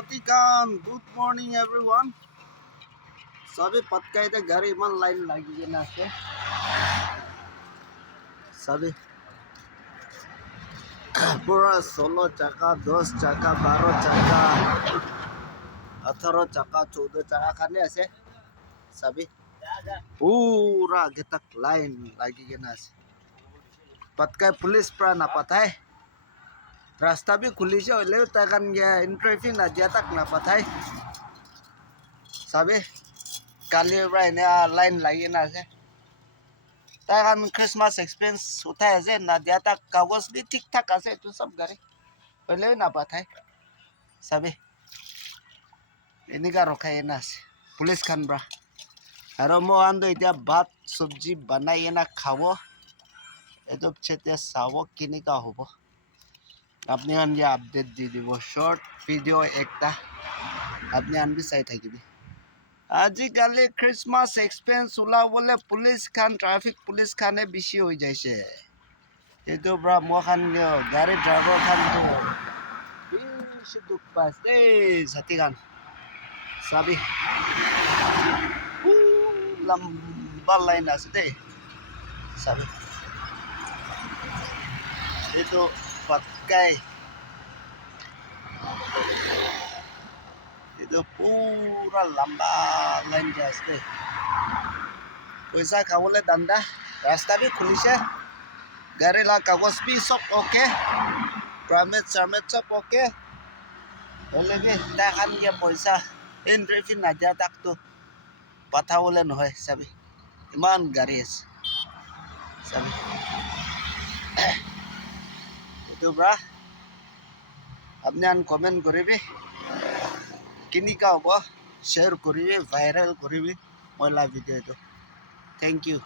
Satikan, good morning everyone. Sabi patkai te gari man line lagi gena ase. Sabi pura 16 chaka, 10 chaka, 12 chaka, 18 chaka, 14 chaka khane ase. Sabi pura getak line lagi gena ase. Patkai police pra na patai. रास्ता भी खुली से होले तकन गया in traffic ना दिया तक ना पताई सबे काली ने लाइन लगी ना से तकन क्रिसमस एक्सपेंस उठाए से ना दिया तक कागज भी ठीक ठाक आसे तो सब करे होले ना पताई सबे इनका रखा है ना से पुलिस खान ब्रा और मो आंदो इतना भात सब्जी बनाई ना खावो एदब छेते सावो किनी का होबो আপনি আনগে আপডেট দি দিব শর্ট ভিডিও একটা আপনি আনবি চাই থাকিবি আজিকালি ক্রিসমাস এক্সপেন্স ওলাবলে পুলিশ খান ট্রাফিক পুলিশ খানে বেশি হৈ যাইছে এইটো ব্ৰা মই খান গাড়ী ড্ৰাইভাৰ খান বেশি দুখ পাইছে এই জাতি খান চাবি লম্বা লাইন আছে দেই চাবি এইটো patkai itu pura lamba lain jaste paisa khawole danda rasta bhi khulise gari la kagos bhi sob okay permit sob okay hole bhi ta khan ye paisa in traffic na ja tak to pathawole nohoy sabi iman gari ase sabi itu bra আপনি আন comment কৰিবি কিনিকা হ'ব share কৰিবি viral কৰিবি মই লাভ ভিডিঅ'টো thank U